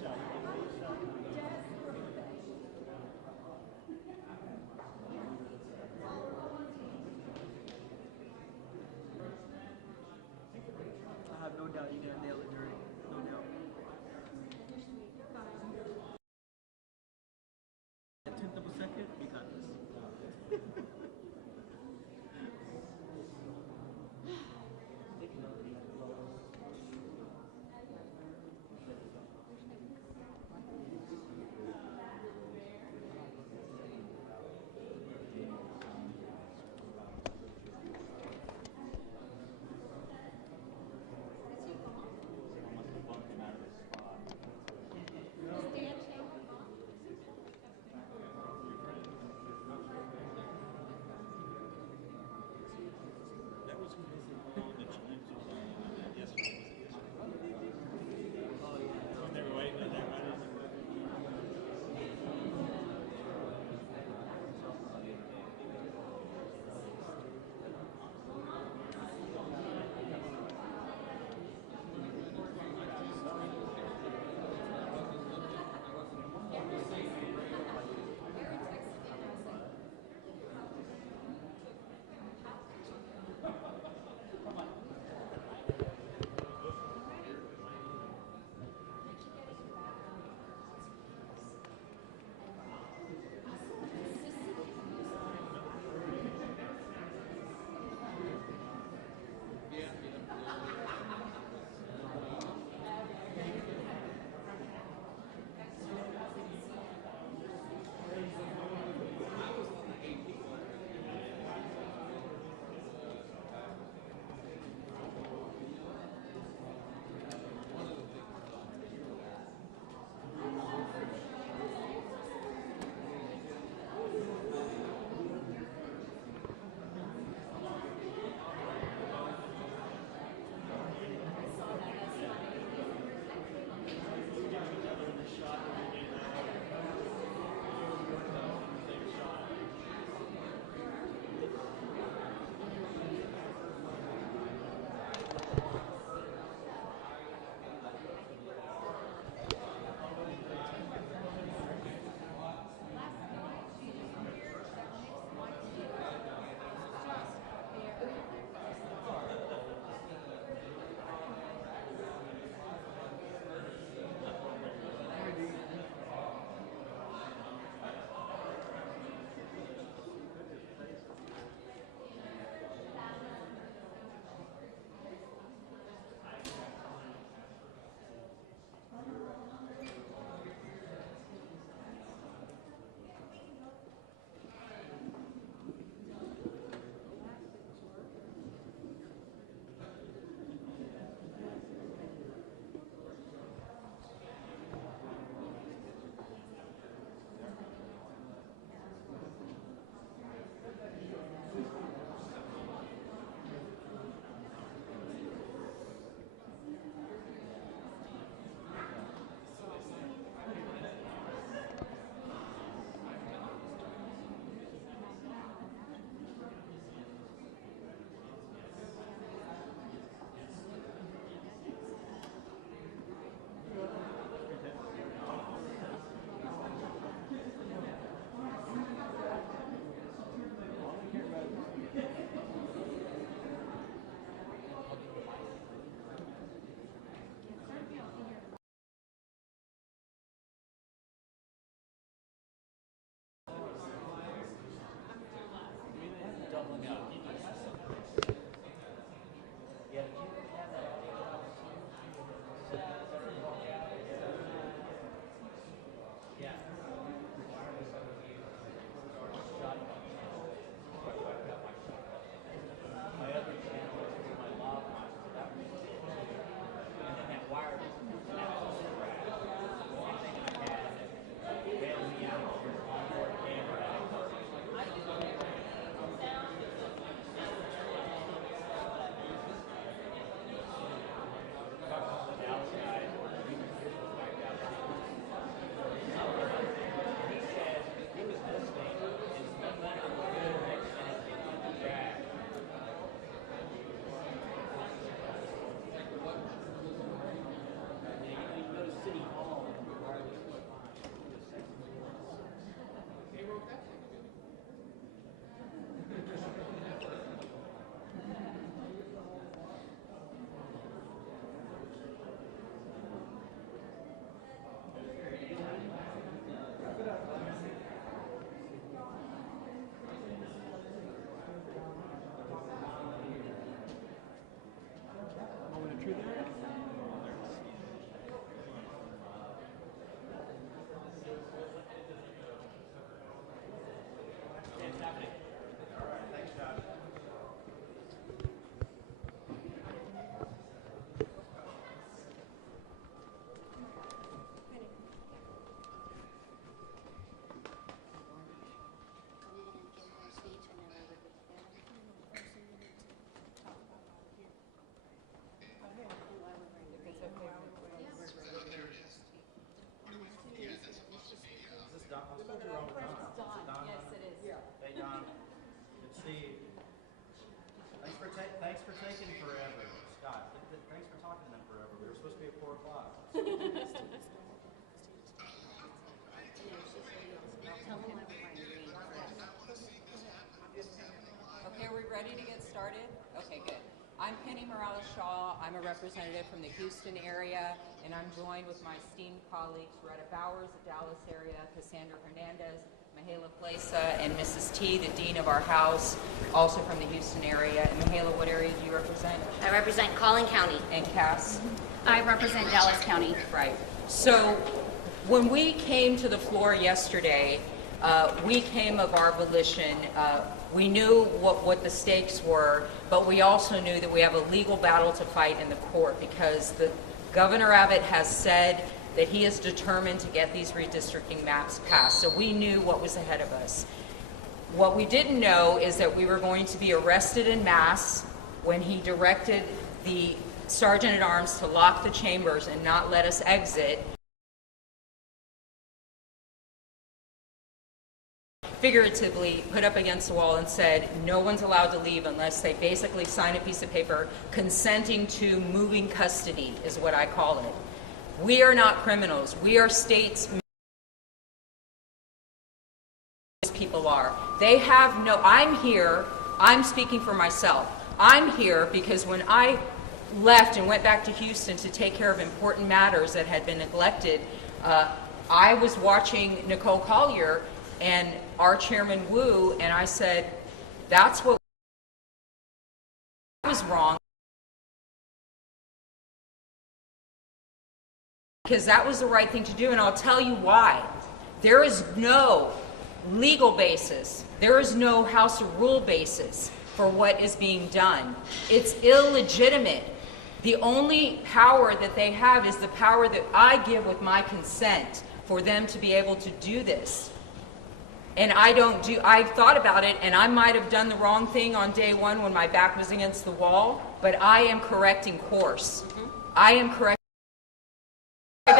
shot. You get a face shot. I have no doubt you're gonna nail it, Drake. No doubt. A tenth of a second, you got this. ready to get started? Okay, good. I'm Penny Morales-Shaw. I'm a representative from the Houston area, and I'm joined with my esteemed colleagues, Retta Bowers, the Dallas area, Cassandra Hernandez, Mihaela Plesa, and Mrs. T, the Dean of our House, also from the Houston area. And Mihaela, what area do you represent? I represent Collin County. And Cass? I represent Dallas County. Right. So when we came to the floor yesterday, we came of our volition. We knew what the stakes were, but we also knew that we have a legal battle to fight in the court because the Governor Abbott has said that he is determined to get these redistricting maps passed. So we knew what was ahead of us. What we didn't know is that we were going to be arrested en masse when he directed the Sergeant at Arms to lock the chambers and not let us exit. Figuratively put up against the wall and said no one's allowed to leave unless they basically sign a piece of paper consenting to moving custody, is what I call it. We are not criminals. We are states. People are. They have no. I'm here. I'm speaking for myself. I'm here because when I left and went back to Houston to take care of important matters that had been neglected, I was watching Nicole Collier and our chairman Wu, and I said, that's what was wrong. Because that was the right thing to do, and I'll tell you why. There is no legal basis. There is no House of Rule basis for what is being done. It's illegitimate. The only power that they have is the power that I give with my consent for them to be able to do this. And I've thought about it, and I might have done the wrong thing on day one when my back was against the wall, but I am correcting course. I am correcting I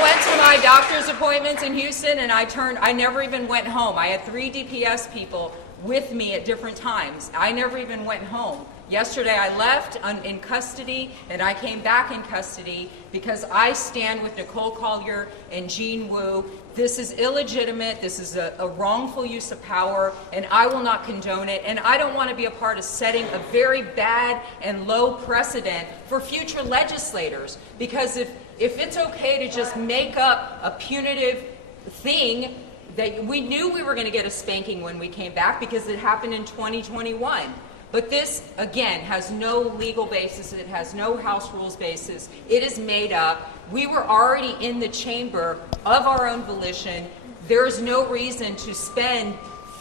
went to my doctor's appointments in Houston, and I never even went home. I had 3 DPS people with me at different times. I never even went home. Yesterday I left in custody, and I came back in custody because I stand with Nicole Collier and Jean Wu. This is illegitimate. This is a wrongful use of power, and I will not condone it. And I don't want to be a part of setting a very bad and low precedent for future legislators. Because if it's okay to just make up a punitive thing, that we knew we were going to get a spanking when we came back because it happened in 2021. But this, again, has no legal basis. It has no House Rules basis. It is made up. We were already in the chamber of our own volition. There is no reason to spend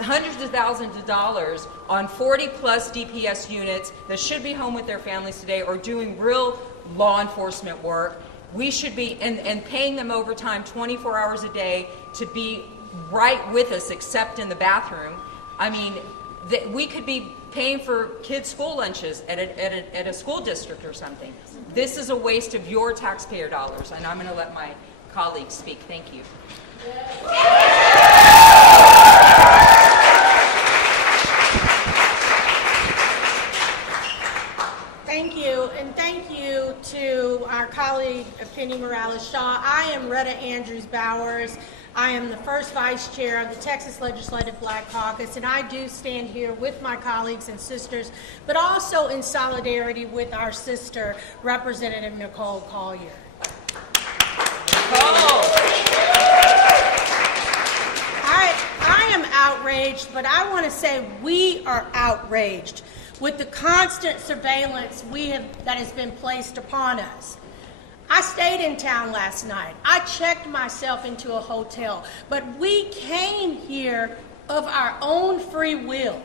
hundreds of thousands of dollars on 40-plus DPS units that should be home with their families today or doing real law enforcement work. We should be, and paying them overtime 24 hours a day to be right with us except in the bathroom. I mean, we could be paying for kids' school lunches at a school district or something. This is a waste of your taxpayer dollars, and I'm going to let my colleagues speak. Thank you. Thank you, and thank you to our colleague Penny Morales-Shaw. I am Retta Bowers. I am the first vice chair of the Texas Legislative Black Caucus, and I do stand here with my colleagues and sisters, but also in solidarity with our sister, Representative Nicole Collier. I am outraged, but I want to say we are outraged with the constant surveillance that has been placed upon us. I stayed in town last night. I checked myself into a hotel, but we came here of our own free will.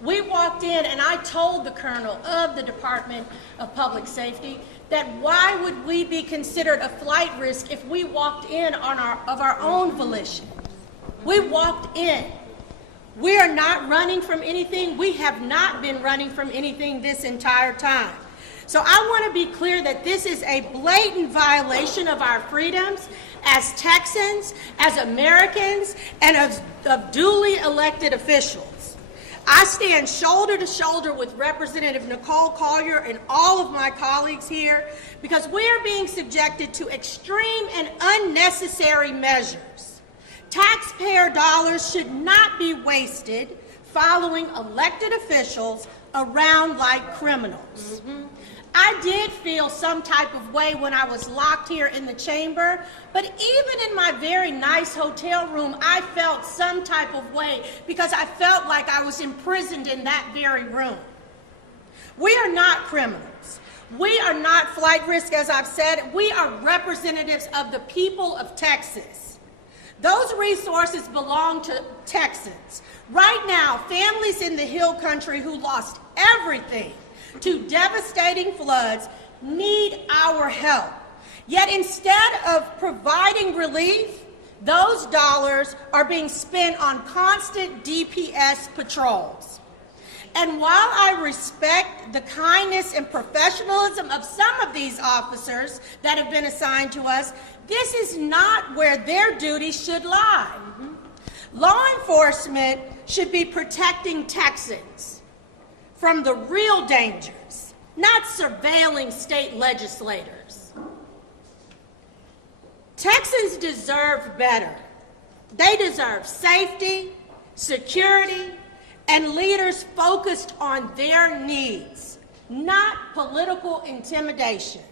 We walked in, and I told the colonel of the Department of Public Safety that why would we be considered a flight risk if we walked in of our own volition? We walked in. We are not running from anything. We have not been running from anything this entire time. So I want to be clear that this is a blatant violation of our freedoms as Texans, as Americans, and as duly elected officials. I stand shoulder to shoulder with Representative Nicole Collier and all of my colleagues here because we are being subjected to extreme and unnecessary measures. Taxpayer dollars should not be wasted following elected officials around like criminals. I did feel some type of way when I was locked here in the chamber, but even in my very nice hotel room, I felt some type of way because I felt like I was imprisoned in that very room. We are not criminals. We are not flight risk, as I've said. We are representatives of the people of Texas. Those resources belong to Texans. Right now, families in the Hill Country who lost everything to devastating floods need our help. Yet instead of providing relief, those dollars are being spent on constant DPS patrols. And while I respect the kindness and professionalism of some of these officers that have been assigned to us, this is not where their duties should lie. Law enforcement should be protecting Texans from the real dangers, not surveilling state legislators. Texans deserve better. They deserve safety, security, and leaders focused on their needs, not political intimidation.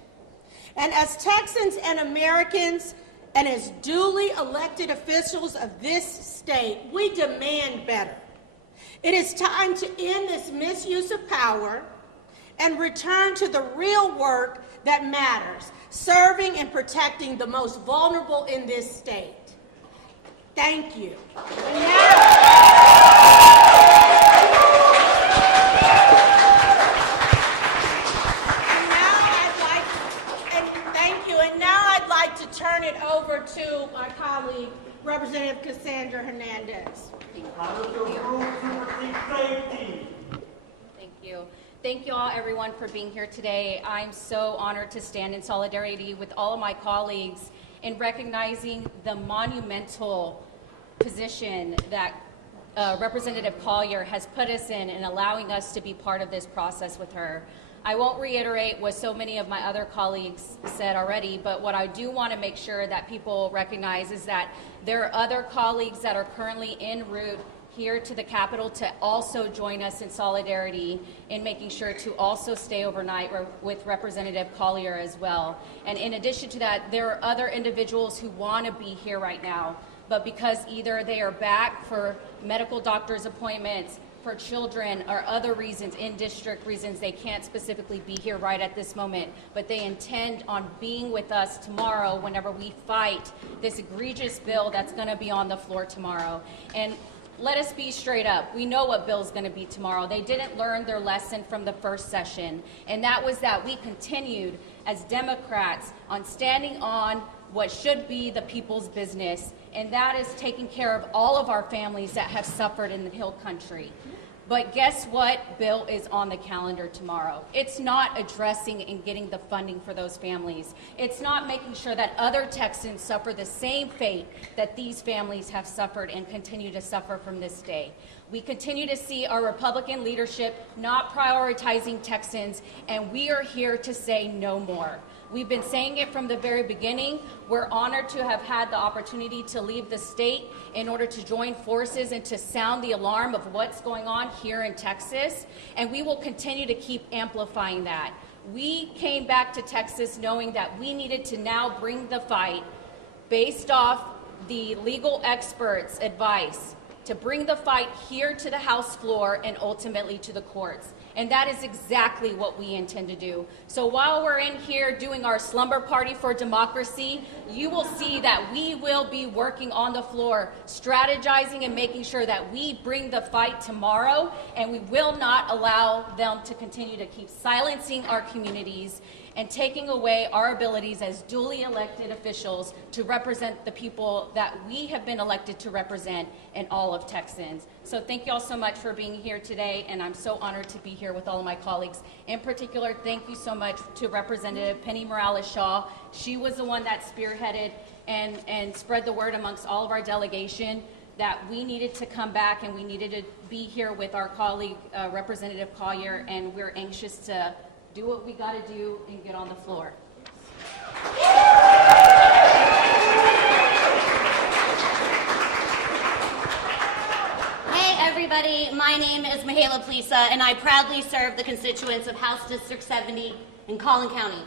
And as Texans and Americans, and as duly elected officials of this state, we demand better. It is time to end this misuse of power and return to the real work that matters, serving and protecting the most vulnerable in this state. Thank you. And now I'd like to turn it over to my colleague, Representative Cassandra Hernandez. Thank you. Thank you all, everyone, for being here today. I'm so honored to stand in solidarity with all of my colleagues in recognizing the monumental position that Representative Collier has put us in and allowing us to be part of this process with her. I won't reiterate what so many of my other colleagues said already, but what I do want to make sure that people recognize is that there are other colleagues that are currently en route here to the Capitol to also join us in solidarity in making sure to also stay overnight with Representative Collier as well. And in addition to that, there are other individuals who want to be here right now, but because either they are back for medical doctor's appointments, for children, or other reasons, in-district reasons, they can't specifically be here right at this moment, but they intend on being with us tomorrow whenever we fight this egregious bill that's going to be on the floor tomorrow. And let us be straight up. We know what bill's going to be tomorrow. They didn't learn their lesson from the first session, and that was that we continued as Democrats on standing on what should be the people's business, and that is taking care of all of our families that have suffered in the Hill Country. But guess what bill is on the calendar tomorrow? It's not addressing and getting the funding for those families. It's not making sure that other Texans suffer the same fate that these families have suffered and continue to suffer from this day. We continue to see our Republican leadership not prioritizing Texans, and we are here to say no more. We've been saying it from the very beginning. We're honored to have had the opportunity to leave the state in order to join forces and to sound the alarm of what's going on here in Texas, and we will continue to keep amplifying that. We came back to Texas knowing that we needed to now bring the fight based off the legal experts' advice to bring the fight here to the House floor and ultimately to the courts. And that is exactly what we intend to do. So while we're in here doing our slumber party for democracy, you will see that we will be working on the floor, strategizing and making sure that we bring the fight tomorrow, and we will not allow them to continue to keep silencing our communities and taking away our abilities as duly elected officials to represent the people that we have been elected to represent in all of Texans. So thank you all so much for being here today, and I'm so honored to be here with all of my colleagues. In particular, thank you so much to Representative Penny Morales-Shaw. She was the one that spearheaded and spread the word amongst all of our delegation that we needed to come back and we needed to be here with our colleague, Representative Collier, and we're anxious to do what we got to do and get on the floor. everybody. My name is Mihaela Plisa, and I proudly serve the constituents of House District 70 in Collin County.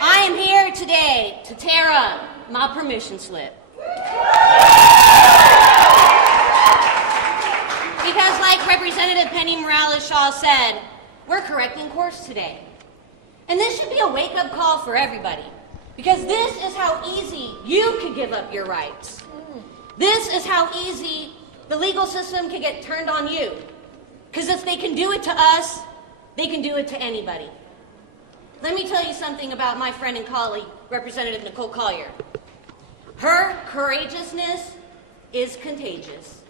I am here today to tear up my permission slip. Because like Representative Penny Morales-Shaw said, we're correcting course today. And this should be a wake-up call for everybody. Because this is how easy you could give up your rights. This is how easy the legal system can get turned on you. Because if they can do it to us, they can do it to anybody. Let me tell you something about my friend and colleague, Representative Nicole Collier. Her courageousness is contagious.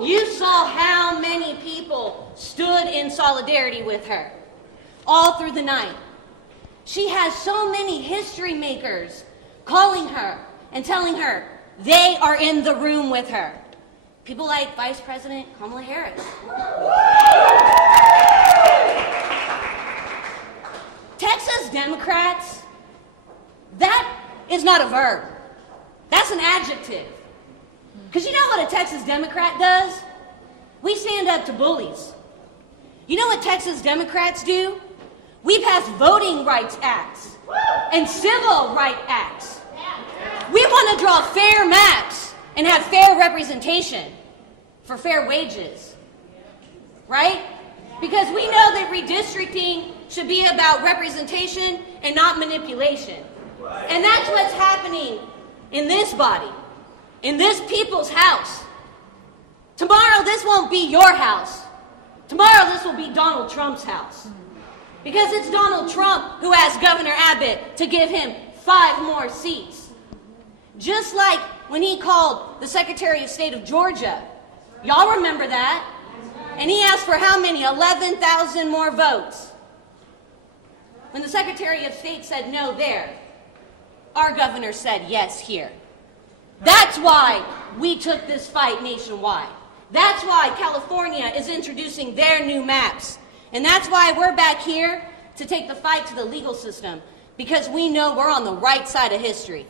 You saw how many people stood in solidarity with her all through the night. She has so many history makers calling her and telling her they are in the room with her. People like Vice President Kamala Harris. Texas Democrats, that is not a verb. That's an adjective. Because you know what a Texas Democrat does? We stand up to bullies. You know what Texas Democrats do? We pass voting rights acts and civil rights acts. We want to draw fair maps and have fair representation for fair wages, right? Because we know that redistricting should be about representation and not manipulation. And that's what's happening in this body, in this people's house. Tomorrow, this won't be your house. Tomorrow, this will be Donald Trump's house. Because it's Donald Trump who asked Governor Abbott to give him 5 more seats. Just like when he called the Secretary of State of Georgia. Y'all remember that? And he asked for how many? 11,000 more votes. When the Secretary of State said no there, our governor said yes here. That's why we took this fight nationwide. That's why California is introducing their new maps. And that's why we're back here to take the fight to the legal system, because we know we're on the right side of history.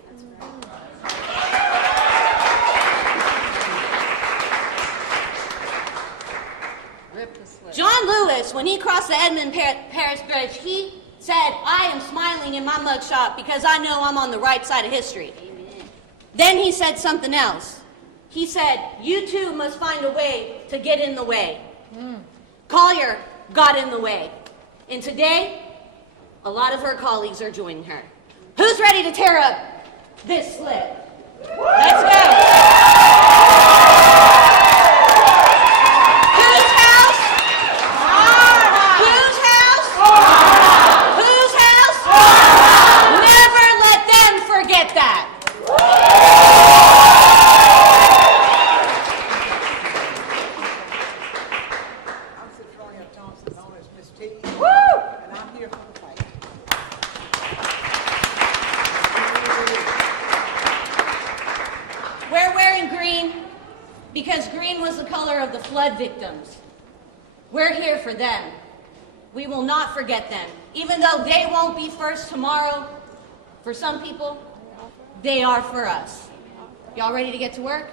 John Lewis, when he crossed the Edmund-Paris Bridge, he said, I am smiling in my mugshot because I know I'm on the right side of history. Amen. Then he said something else. He said, you too must find a way to get in the way. Collier got in the way. And today, a lot of her colleagues are joining her. Who's ready to tear up this slip? Let's go. Whose house? Whose house? Whose house? Never let them forget that. I'm Centralia Thompson, known as Miss T, and I'm here for the fight. We're wearing green because green was the color of the flood victims. We're here for them. We will not forget them. Even though they won't be first tomorrow, for some people, they are for us. Y'all ready to get to work?